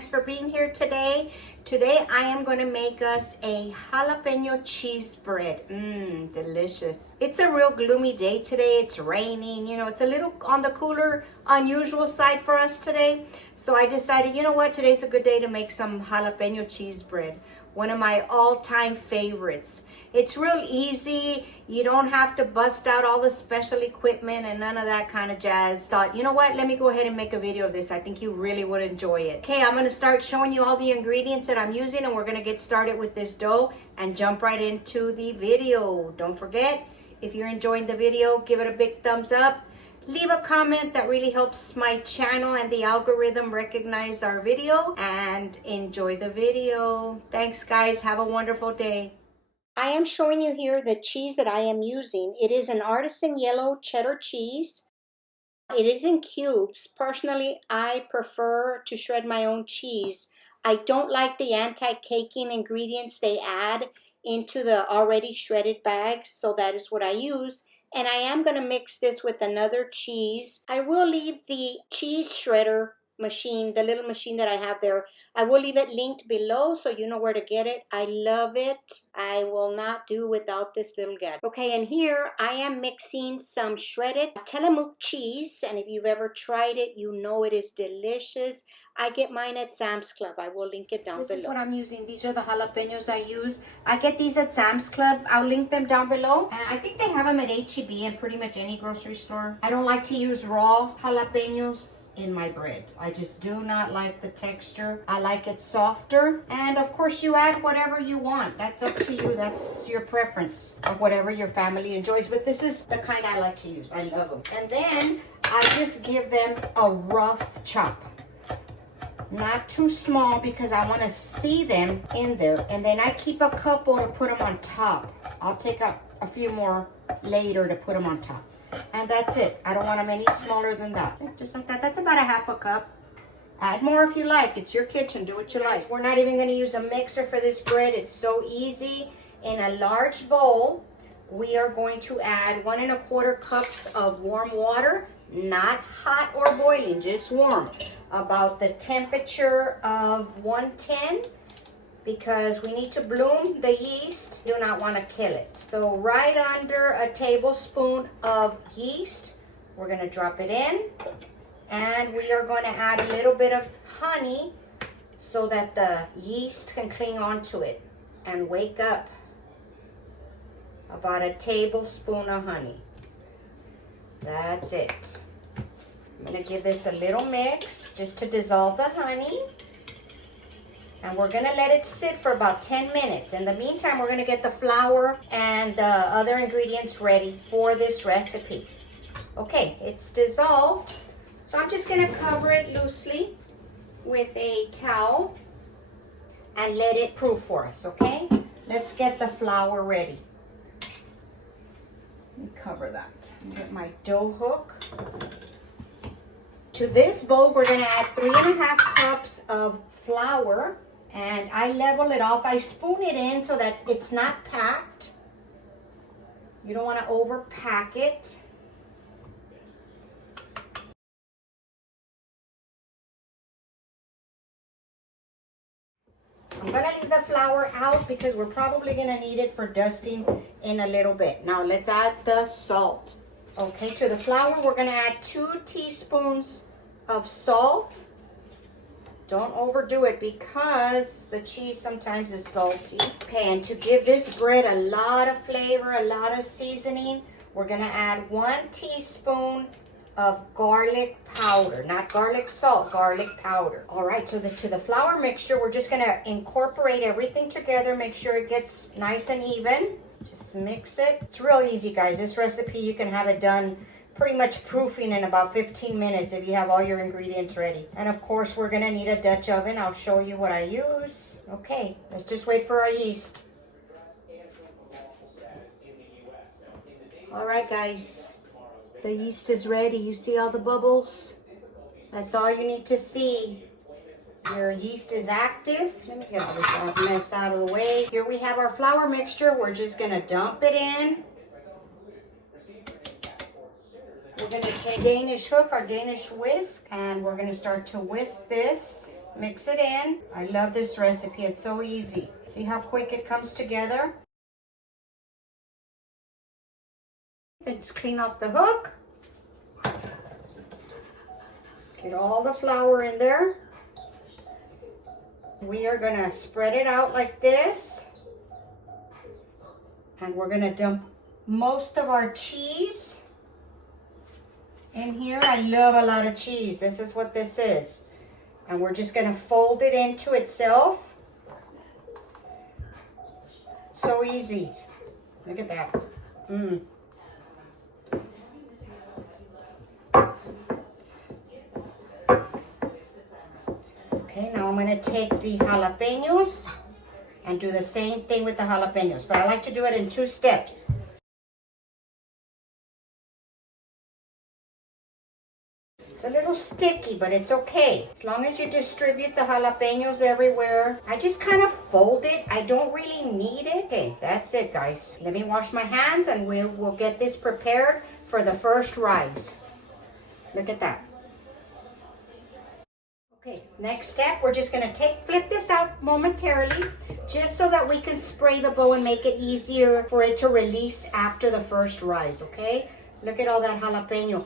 Thanks for being here today. Today I am going to make us a jalapeno cheese bread. Delicious. It's a real gloomy day today. It's raining. You know, it's a little on the cooler, unusual side for us today. So I decided, you know what, today's a good day to make some jalapeno cheese bread. One of my all-time favorites. It's real easy. You don't have to bust out all the special equipment and none of that kind of jazz. Thought, you know what, let me go ahead and make a video of this. I think you really would enjoy it. Okay, I'm gonna start showing you all the ingredients that I'm using, and we're gonna get started with this dough and jump right into the video. Don't forget, if you're enjoying the video, give it a big thumbs up. Leave a comment, that really helps my channel and the algorithm recognize our video, and enjoy the video. Thanks guys, have a wonderful day. I am showing you here the cheese that I am using. It is an artisan yellow cheddar cheese. It is in cubes. Personally, I prefer to shred my own cheese. I don't like the anti-caking ingredients they add into the already shredded bags, so that is what I use. And I am going to mix this with another cheese. I will leave the cheese shredder machine, the little machine that I have there, I will leave it linked below so you know where to get it. I love it. I will not do without this little gadget. Okay, and here I am mixing some shredded Tillamook cheese, and if you've ever tried it, you know it is delicious. I get mine at Sam's Club. I will link it down below. This is what I'm using. These are the jalapenos I use. I get these at Sam's Club. I'll link them down below. And I think they have them at H-E-B and pretty much any grocery store. I don't like to use raw jalapenos in my bread. I just do not like the texture. I like it softer. And of course you add whatever you want. That's up to you. That's your preference, or whatever your family enjoys. But this is the kind I like to use. I love them. And then I just give them a rough chop. Not too small because I want to see them in there. And then I keep a couple to put them on top. I'll take up a few more later to put them on top. And that's it. I don't want them any smaller than that. Just like that. That's about a half a cup. Add more if you like. It's your kitchen. Do what you like. We're not even going to use a mixer for this bread. It's so easy. In a large bowl, we are going to add 1 1/4 cups of warm water. Not hot or boiling, just warm. About the temperature of 110, because we need to bloom the yeast. Do not want to kill it. So right under a tablespoon of yeast, we're going to drop it in, and we are going to add a little bit of honey so that the yeast can cling onto it and wake up. About a tablespoon of honey. That's it. I'm going to give this a little mix just to dissolve the honey. And we're going to let it sit for about 10 minutes. In the meantime, we're going to get the flour and the other ingredients ready for this recipe. Okay, it's dissolved. So I'm just going to cover it loosely with a towel and let it proof for us, okay? Let's get the flour ready. Let me cover that. Get my dough hook. To this bowl, we're going to add 3 1/2 cups of flour, and I level it off. I spoon it in so that it's not packed. You don't want to overpack it. I'm going to leave the flour out because we're probably going to need it for dusting in a little bit. Now let's add the salt. Okay, to the flour, we're going to add 2 teaspoons of salt. Don't overdo it because the cheese sometimes is salty. Okay, and to give this bread a lot of flavor, a lot of seasoning, we're going to add 1 teaspoon of garlic powder. Not garlic salt, garlic powder. All right, so to the flour mixture, we're just going to incorporate everything together. Make sure it gets nice and even. Just mix it. It's real easy, guys. This recipe, you can have it done pretty much proofing in about 15 minutes if you have all your ingredients ready. And of course, we're going to need a Dutch oven. I'll show you what I use. Okay, let's just wait for our yeast. All right, guys. The yeast is ready. You see all the bubbles? That's all you need to see. Your yeast is active. Let me get all this mess out of the way. Here we have our flour mixture. We're just going to dump it in. We're going to take Danish hook, our Danish whisk, and we're going to start to whisk this. Mix it in. I love this recipe. It's so easy. See how quick it comes together? Let's clean off the hook. Get all the flour in there. We are gonna spread it out like this. And we're gonna dump most of our cheese in here. I love a lot of cheese. This is what this is. And we're just gonna fold it into itself. So easy. Look at that. Okay, now I'm gonna take the jalapenos and do the same thing with the jalapenos, but I like to do it in 2 steps. It's a little sticky, but it's okay. As long as you distribute the jalapenos everywhere. I just kind of fold it. I don't really need it. Okay, that's it, guys. Let me wash my hands and we'll get this prepared for the first rise. Look at that. Okay, next step, we're just gonna flip this out momentarily, just so that we can spray the bowl and make it easier for it to release after the first rise, okay? Look at all that jalapeno.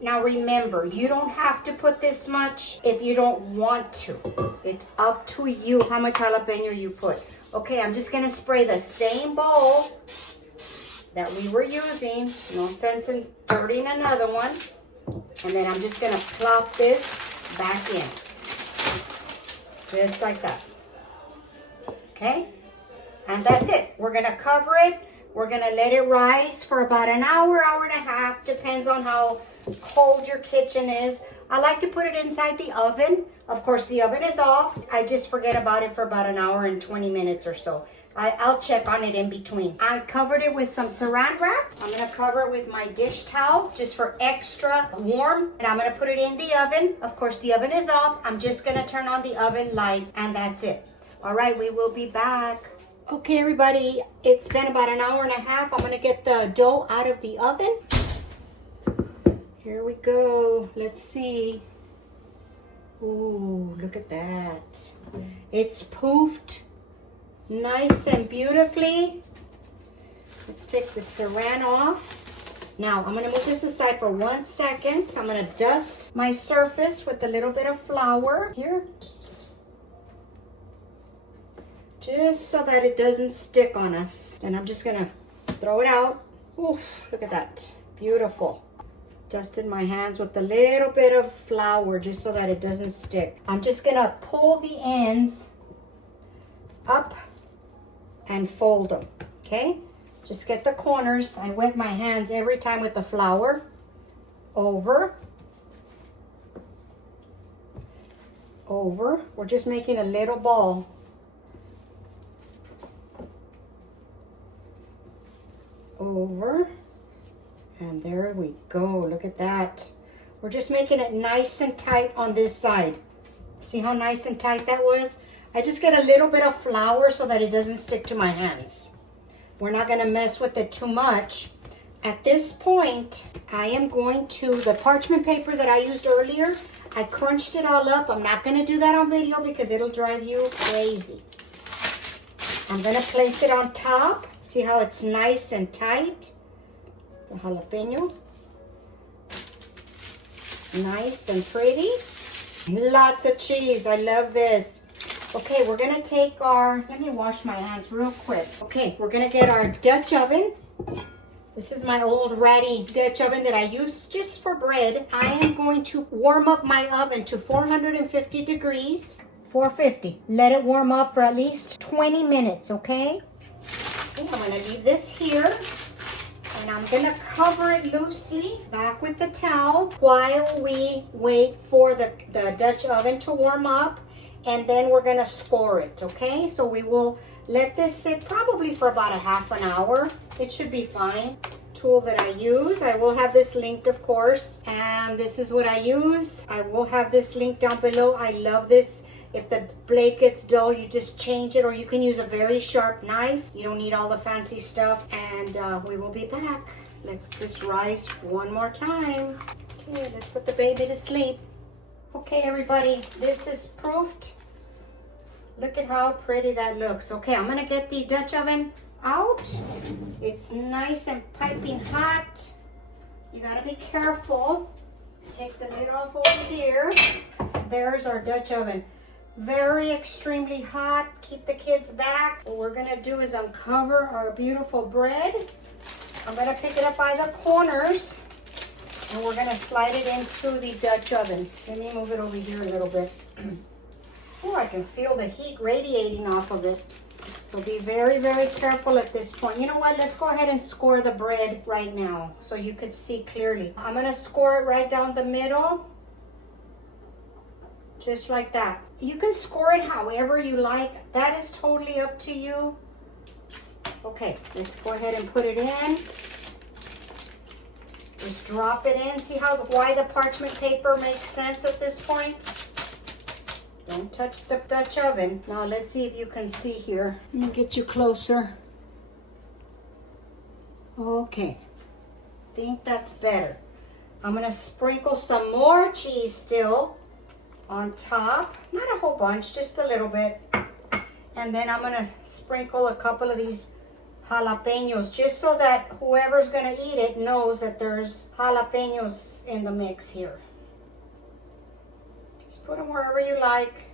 Now remember, you don't have to put this much if you don't want to. It's up to you how much jalapeno you put. Okay, I'm just gonna spray the same bowl that we were using. No sense in dirtying another one. And then I'm just gonna plop this back in. Just like that. Okay? And that's it. We're gonna cover it. We're gonna let it rise for about an hour, hour and a half. Depends on how cold your kitchen is. I like to put it inside the oven. Of course, the oven is off. I just forget about it for about an hour and 20 minutes or so. I'll check on it in between. I covered it with some saran wrap. I'm gonna cover it with my dish towel just for extra warm. And I'm gonna put it in the oven. Of course, the oven is off. I'm just gonna turn on the oven light and that's it. All right, we will be back. Okay, everybody, it's been about an hour and a half. I'm gonna get the dough out of the oven. Here we go. Let's see. Ooh, look at that. It's poofed nice and beautifully. Let's take the saran off. Now, I'm gonna move this aside for 1 second. I'm gonna dust my surface with a little bit of flour here. Just so that it doesn't stick on us. And I'm just gonna throw it out. Ooh, look at that, beautiful. Dusted my hands with a little bit of flour just so that it doesn't stick. I'm just gonna pull the ends up and fold them, okay? Just get the corners. I wet my hands every time with the flour. Over. Over. We're just making a little ball. Over. And there we go. Look at that. We're just making it nice and tight on this side. See how nice and tight that was? I just get a little bit of flour so that it doesn't stick to my hands. We're not gonna mess with it too much. At this point, I am going to, the parchment paper that I used earlier, I crunched it all up. I'm not gonna do that on video because it'll drive you crazy. I'm gonna place it on top. See how it's nice and tight? The jalapeno. Nice and pretty. Lots of cheese. I love this. Okay, we're gonna take our, let me wash my hands real quick. Okay, we're gonna get our Dutch oven. This is my old ratty Dutch oven that I use just for bread. I am going to warm up my oven to 450 degrees. 450. Let it warm up for at least 20 minutes, okay? Okay, I'm gonna leave this here. And I'm gonna cover it loosely back with the towel while we wait for the Dutch oven to warm up. And then we're gonna score it, okay? So we will let this sit probably for about a half an hour. It should be fine. Tool that I use, I will have this linked, of course. And this is what I use. I will have this linked down below. I love this. If the blade gets dull, you just change it, or you can use a very sharp knife. You don't need all the fancy stuff. And we will be back. Let's just rise one more time. Okay, let's put the baby to sleep. Okay, everybody, this is proofed. Look at how pretty that looks. Okay, I'm gonna get the Dutch oven out. It's nice and piping hot. You gotta be careful. Take the lid off over here. There's our Dutch oven. Very extremely hot. Keep the kids back. What we're gonna do is uncover our beautiful bread. I'm gonna pick it up by the corners and we're gonna slide it into the Dutch oven. Let me move it over here a little bit. Oh, I can feel the heat radiating off of it. So be very, very careful at this point. You know what? Let's go ahead and score the bread right now so you could see clearly. I'm gonna score it right down the middle. Just like that. You can score it however you like. That is totally up to you. Okay, let's go ahead and put it in. Just drop it in. See why the parchment paper makes sense at this point? Don't touch the Dutch oven. Now let's see if you can see here. Let me get you closer. Okay, I think that's better. I'm gonna sprinkle some more cheese still on top. Not a whole bunch, just a little bit. And then I'm gonna sprinkle a couple of these jalapenos just so that whoever's gonna eat it knows that there's jalapenos in the mix here. Just put them wherever you like.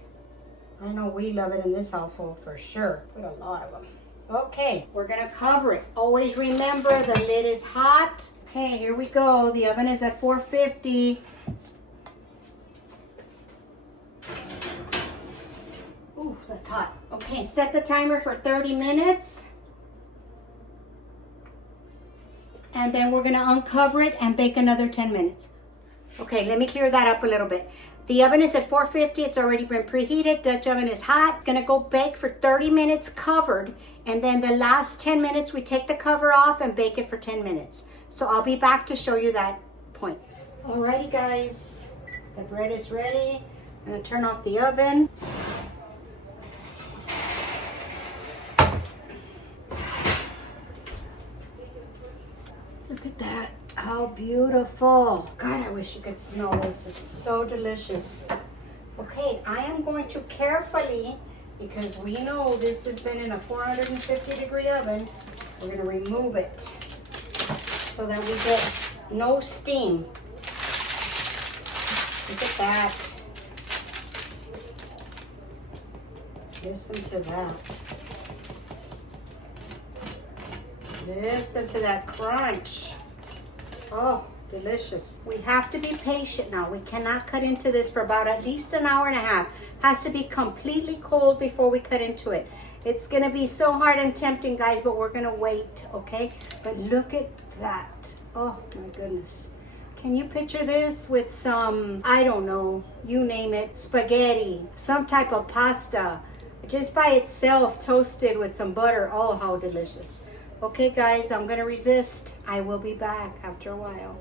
I know we love it in this household for sure. Put a lot of them. Okay, we're gonna cover it. Always remember the lid is hot. Okay, here we go. The oven is at 450. Ooh, that's hot. Okay, set the timer for 30 minutes. And then we're gonna uncover it and bake another 10 minutes. Okay, let me clear that up a little bit. The oven is at 450, it's already been preheated. Dutch oven is hot. It's gonna go bake for 30 minutes covered. And then the last 10 minutes, we take the cover off and bake it for 10 minutes. So I'll be back to show you that point. Alrighty guys, the bread is ready. I'm gonna turn off the oven. Look at that. How beautiful. God, I wish you could smell this. It's so delicious. Okay, I am going to carefully, because we know this has been in a 450-degree oven, we're going to remove it so that we get no steam. Look at that. Listen to that. Listen to that crunch. Oh, delicious. We have to be patient now. We cannot cut into this for about at least an hour and a half. Has to be completely cold before we cut into it. It's gonna be so hard and tempting, guys, but we're gonna wait, okay? But look at that. Oh my goodness. Can you picture this with some, I don't know, you name it, spaghetti, some type of pasta, just by itself, toasted with some butter. Oh, how delicious. Okay guys, I'm gonna resist. I will be back after a while.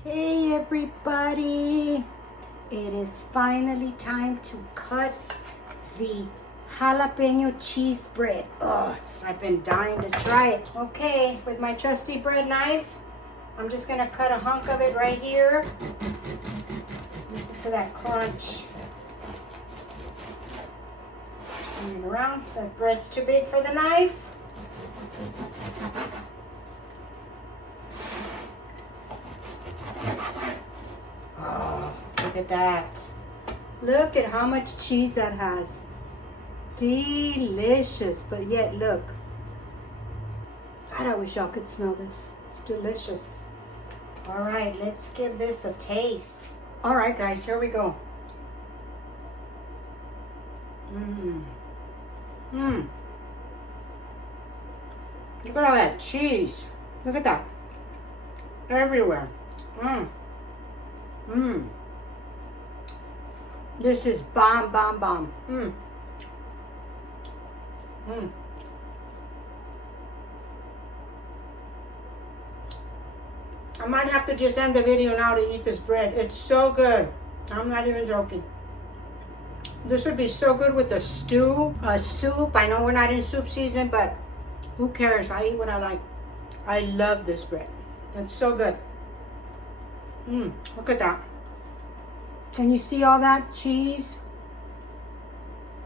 Okay everybody, it is finally time to cut the jalapeno cheese bread. Oh, I've been dying to try it. Okay, with my trusty bread knife, I'm just gonna cut a hunk of it right here. Listen to that crunch. Turn it around. That bread's too big for the knife. Oh, look at that. Look at how much cheese that has. Delicious, but yet look. God, I wish y'all could smell this. Delicious. All right, let's give this a taste. All right, guys, here we go. Look at all that cheese. Look at that. Everywhere. This is bomb, bomb, bomb. I might have to just end the video now to eat this bread. It's so good. I'm not even joking. This would be so good with a stew, a soup. I know we're not in soup season, but who cares? I eat what I like. I love this bread. It's so good. Look at that. Can you see all that cheese?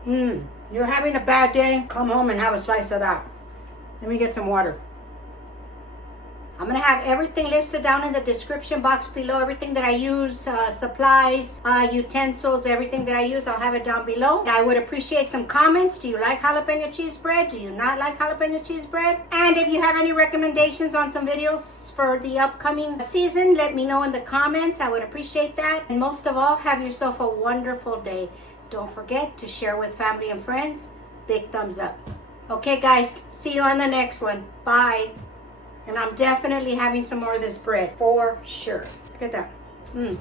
You're having a bad day? Come home and have a slice of that. Let me get some water. I'm gonna have everything listed down in the description box below. Everything that I use, supplies, utensils, everything that I use, I'll have it down below. I would appreciate some comments. Do you like jalapeno cheese bread? Do you not like jalapeno cheese bread? And if you have any recommendations on some videos for the upcoming season, let me know in the comments. I would appreciate that. And most of all, have yourself a wonderful day. Don't forget to share with family and friends. Big thumbs up. Okay, guys, see you on the next one. Bye. And I'm definitely having some more of this bread, for sure. Look at that.